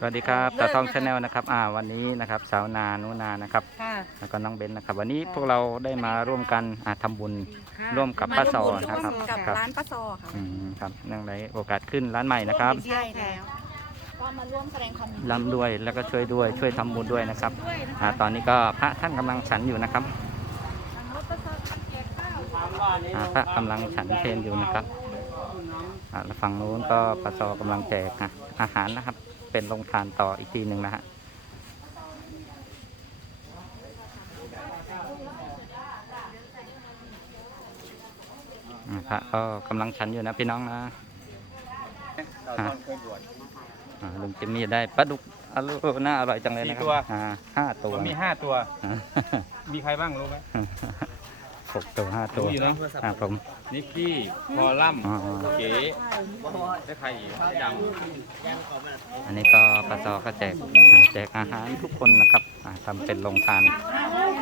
สวัสดีครับตาทองชาแนลนะครับอ่าวันนี้นะครับสาวนานุนานะครับค่ะ แล้วก็น้องเบนนะครับ วันนี้พวกเราได้มาร่วมกันอ่าทำบุญร่วมกับป้าซอนะครับกับครับร้านป้าซอค่ะอืมครับเนื่องในโอกาสขึ้นร้านใหม่นะครับใช่แล้วก็มาร่วมแสดงความยินดีร่ำด้วยแล้วก็ช่วยด้วยช่วยทำบุญด้วยนะครับอ่าตอนนี้ก็พระท่านกำลังฉันอยู่นะครับอ่าพระกำลังฉันเพลอยู่นะครับอ่าแล้วฝั่งนู้นก็ป้าซอกำลังแจกอะอาหารนะครับ เป็นโรงทานต่ออีกทีหนึ่งนะฮะอ่าพระก็กำลังฉันอยู่นะพี่น้องนะเราต้องเคยบวชอ่าลุงจิมมี่ได้ปลาดุกอร่อยน่าอร่อยจังเลยนะครักี่ตัวอ่าห้าตัวผมมีห้าตัวอ่ามีใครบ้างรู้ไหม หกตัวห้าตัวรู้อยู่เนอะอ่าผม นิกกี้พอลัมอ๋อ เก๋ได้ใครอีกดอันนี้ก็ปลาซอก็แจกอ่าแจกอาหารทุกคนนะครับอ่าทำเป็นโรงทาน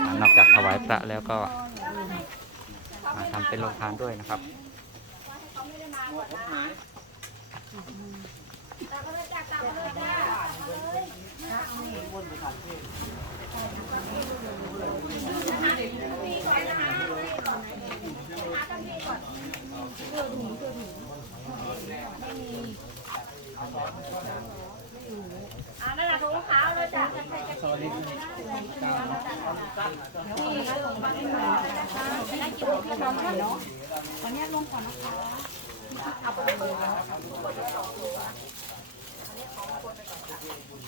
อ่านอกจากถวายพระแล้วก็อ่าทำเป็นโรงทานด้วยนะครับาะตอนนี้ลงก่อนนะคะเอาไปเลย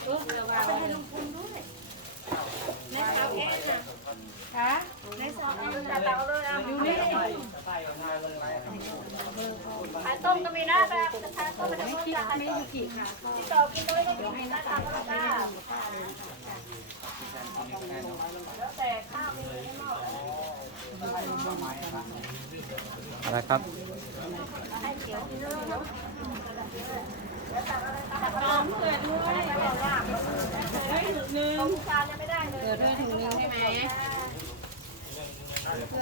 เออเดี๋ยวว่าให้ลงทุงด้วยในซอวแอนน่ะคะในซอวแอนตัดเอาเลยอะอยู่นี่ขายต้มก็มีนะแบบขายต้มมันจะต้มจากอันนี้อยู่กี่ค่ะที่ต่อกินด้วยก็กินนะตามก็ได้แล้วแต่ข้าวมีให้หม้อ อะไรครับของชายังไม่ได้เลยเกิดด้วยถุงนึงใช่ไหม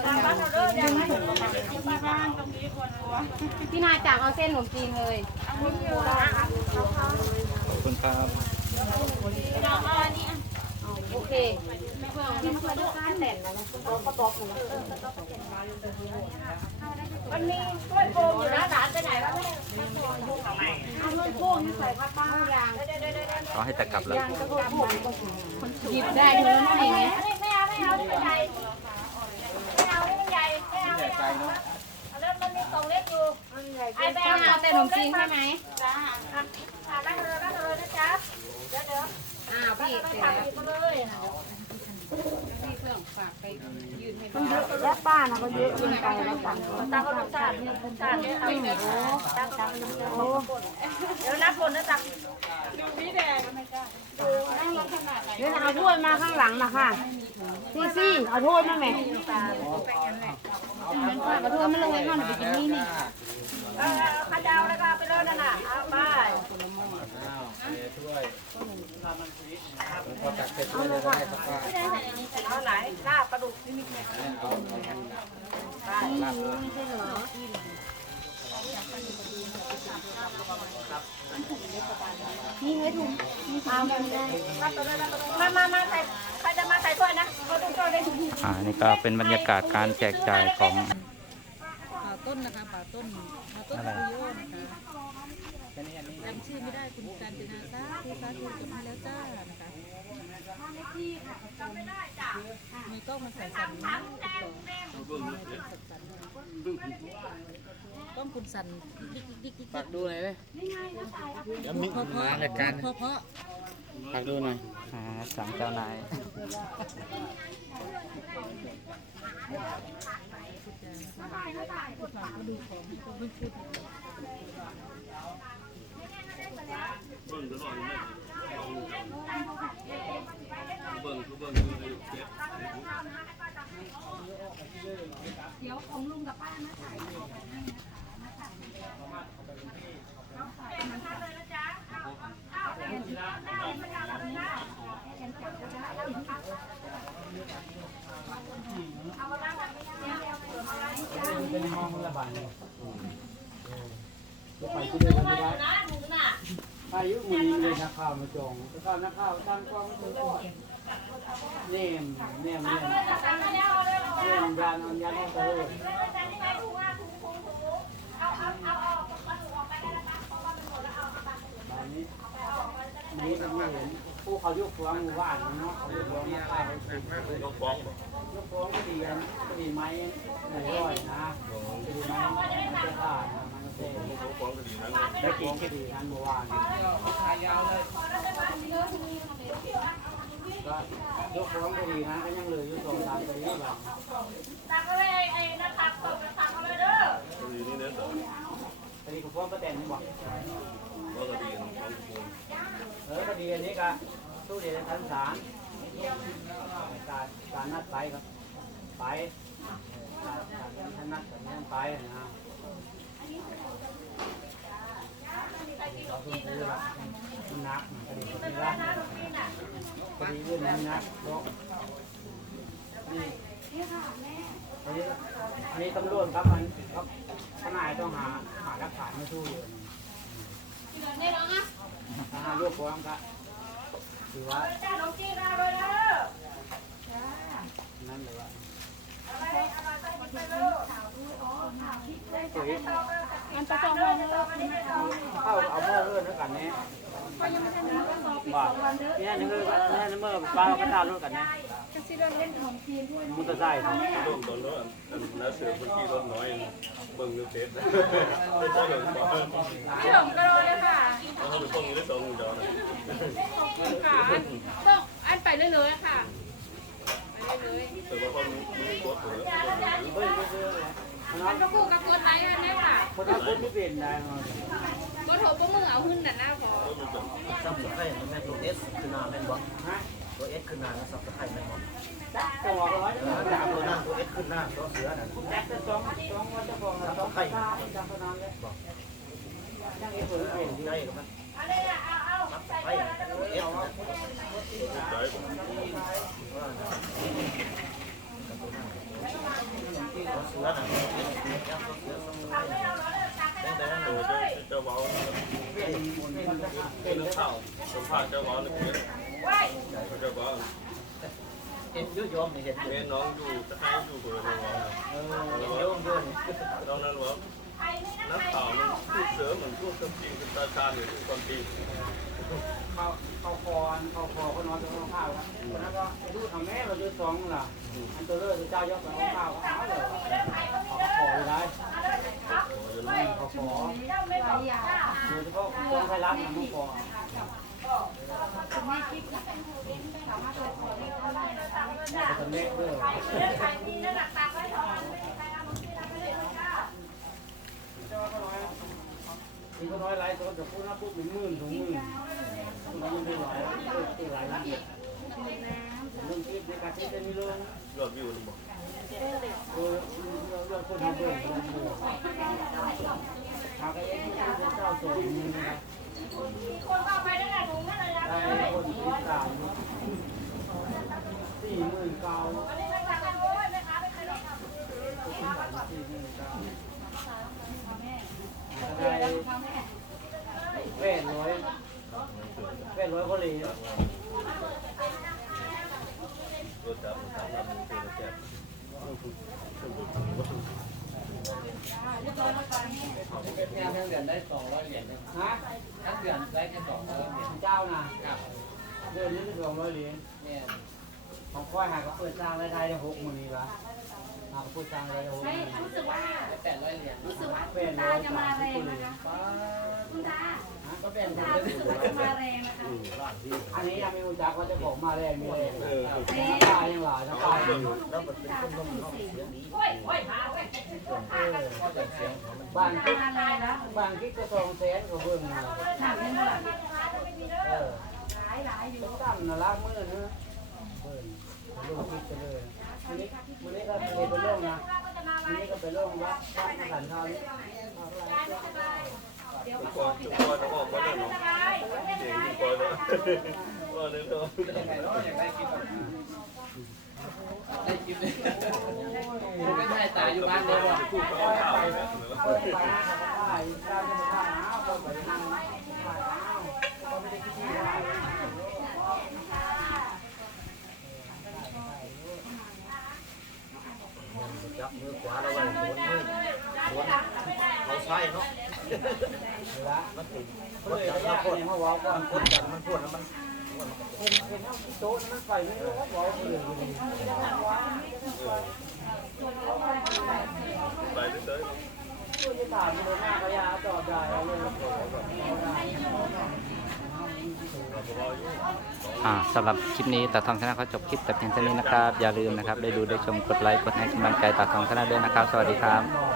ทางบ้านเราเริ่มยังไม่ถึงพี่นายจากเอาเส้นขนมจีนเลยขอบคุณครับโอเค มันมีกล้วยโกงอยู่นะหลานไปไหนวะแม่เอาเงินพวกนี้ใส่ผ้าป้ายางขอให้ต่กลับแล้วหยิบได้ถุงนั้นจริงไหมไม่เอาไม่เอาไม่ใหญ่ไม่เอาไม่ใหญ่ไม่เอาไม่เอาแล้วมันมีกล่องเล็กอยู่ไอ้แบต้องเอาเส้นขนมจีนใช่ไหมจ้าอะอะนั่งเลยนั่งเลยนะจ๊ะเดี๋ยวเดี๋ยวอ้าวพี่ไปเสร็จทำแล้ว มันเยอะและป้านะก็เยอะเกินไปแล้วสั่งตาก็ต้องสาดนี่สาดนี่เอาเดี๋ยวตาก็ต้องเดี๋ยวนับคนนะจ๊ะเดี๋ยวเอาถ้วยมาข้างหลังนะค่ะซี่ซี่เอาถ้วยมาแม่ขอโทษไม่ลงไว้ห้องหนูไปกินนี่นี่ เออข้าเจ้าแล้วก็เอาไปเลยนั่นน่ะเอาไปเอาไหนลาบปลาดุกนี่ไว้ถุงมามามาใส่ใครจะมาใส่ถ้วยนะเขาดูถ้วยได้ถุงอ่านี่ก็เป็นบรรยากาศการแจกจ่ายของ ป่าต้นนะคะป่าต้นป่าต้น อะไร โยนะคะื่อไม่ได้คุณการจนาซาทูซาทูจบมาแล้วจ้านะคะไมีกล้องมาใส่สันนะกล้องคุณสันดิ๊กดิ๊กดิ๊กดิ๊กำฝากดูหน่อยเลยเดี๋ยวมีเพราะเพาราะรายการเพราะเพราะฝากดูหน่อยอ่าสั่งเจ้านายนะหนูน่ะ นักข่าวมาจองแล้วก็นักข่าวตั้งกล้องมาจองเนมเนมเนมเนมยานอนยานเออตอนนี้นี้ก็ไม่เห็นผู้เขายกฟ้องหมู่บ้านเนาะเขายกฟ้องมาใต้เขาสุดยกฟ้องยกฟ้องคดีกันคดีไหมหนึ่งร้อยนะดีไหม้มันจะขาดนะ ได้กินคดีนั้นเมื่อวานก็ยกฟ้องคดีนะก็ยังเหลืออยู่สองสามคดีแบบคดีกับฟ้องก็แต่งนี่บอกเออคดีอันนี้ก็สู้เดียวชั้นศาลการการนัดไปครับไปการการนัดแบบนี้ไปนะเราต้องซื้อละมั นักคดีคดีละคดีเรื่องนี้นะเพราะนี่อันนี้อันนี้ตำรวจครับมันครับทนายต้องหาหาหลักฐานมาสู้อยู่ถ้าหายกฟ้องครับถือว่านั่นเลยว่ามันจะจองวันเลย เข้าเอาเมื่อเรื่อนแล้ว กันเนี่ยว่าเนี่ยนี่คือเนี่ยนี่เมื่อปลาก็ตาลุ้กันเนี่ยก็สิเราเล่นของทีมด้วยมุตะไซค์ร่วมตอนนั้นน้าเสือเมื่อกี้รถน้อยเบิ่งอยู่เทสไม่ใช่เหรอบอกว่าพี่หลงกระโดดเลยค่ะเขาเป็นพวกนี้ได้สองจอนะขอบคุณค่ะต้องอันไปเรื่อยๆค่ะไปเรื่อยแต่ว่าเขามีกดเหรอเฮ้ยไม่เชื่อเลยมันๆมันก็คู่กับกดไลค์อันนี้ค่ะคนนั้นคนไม่เปลี่ยนได้ มาก็โทรก็มือเอาขึ้นน่ะหน้าพอซับสไครต์มันแม่ตัวเอสคือนาแม่นบ่ฮะตัวเอสคือนาแล้วซับสไครต์แม่นบ่จังหวะร้อยเออจากตัวนั้นตัวเอสคือนาตัวเสือนั่นแจ็คจะจ้องจ้องว่าจะฟ้องเราต้องไปจังคนนั้นเลยยังเอฟเปิดเปลี่ยนดีได้ก็มันซับสไครต์ตัวเอสนั่นได้ตัวเสือนั่นตัวเอสยังตัวเสือซับสไครต์ได้แต่นั่น โอ้ ยเจ้าเบาเป็นมันจะเป็นนักข่าสมภาษณ์เจ้าเบาเนี่ยเจ้าเบาเห็นยุ่ยอมนี่เห็นแม่น้องอยู่จะให้อยู่คนละน้องเออเห็นยุ่มยุ่มน้องนั้นว่านักข่าวมันพูดเสริมเหมือนพูดความจริงเป็นตาชาหรือความจริงเขาเขาคอนเขาคอเขานอนตรงข้าวครับแล้วก็ดูทำแม่เราดูสองล่ะอันตัวเลือกเจ้ายกไปข้าวเขาเลยเขาขออยได้ เขาขอโดยเฉพาะกองไทยรัฐนะมันขอจะเล็กด้วยนี่ก็น้อยไรตัวจะพูดนะพูดถึงหมื่นถึงหมื่นมันไม่ไหวตัวหลายล้าน เรื่องคิดในการที่จะมีเรื่องยอดวิวบอกเออเรื่อเรื่องมันอยู่ากไอ้เอ็นที่เป็นเจ้าโสดนี่นะครับได้คนที่สามสี่หมื่นเก้าสี่หมื่นเก้าได้แปดร้อยแปดร้อยคนเลย ตัวจับตัวจับตัวจับ ทั้งเดือนได้สองร้อยเหรียญฮะทั้งเดือนได้แค่สองร้อย เหรียญเจ้านะเดือนนี้ได้สองร้อยเหรียญเนี่ยของค่อยหากเปิดจ้างรายได้ได้หกหมื่นนี่ละหากเปิดจ้างรายได้หกหมื่นรู้สึกว่าแปดร้อยเหรียญรู้สึกว่าแปดตาร้อยจะสามาแรสิบงเหรีนะยญคะคุณตาก็เป็นตารู้สึกว่าจะมาแรงนะคะอันนี้ยังไม่รู้จักว่าจะบอกมาแรงมีแรงเออตายยังหลายนะตายแล้วมันเป็นคนนมเนาะเสียงดีบ้านคิดมาแรงแล้วบ้านคิดก็สองแสนก็เบิ่งนะถามยังไง ตั้งนะล้างมือนะเบิ่งลูกคิดกันเลยอันนี้วันนี้ก็เป็นโรคนะอันนี้ก็เป็นโรควัดวัดสันทานี่ก่อนจะก่อนจะออกมาแล้วเนาะเจ๋งก่อนแล้วว่าเรื่องตัวไม่ได้ตายอยู่บ้านเดียวอะพูดเขาข่าวนเปิดไปหน้าก็ได้ตามธรรมชานเปิดไปนั่งถ่ายหนาว จับ มือขวาเราไว้โวนมือโวนเขาใช่เนาะมันถึงกดจับแล้วกดเขาว่าก่อนกดจับมันพูดแล้วมันเห็นเห็นเอาโต๊ะมันไปไม่รู้ว่าบอกเลย ไปเรื่อย ช่วยจะถามเลยหน้าพยาต่อได้เอาเลย อ่าสำหรับคลิปนี้ตาทองชนะเขาจบคลิปแต่เพียงเท่านี้นะครับ อย่าลืมนะครับ ได้ดูได้ชมกดไลค์กดให้กำลังใจตาทองชนะด้วยนะครับ สวัสดีครับ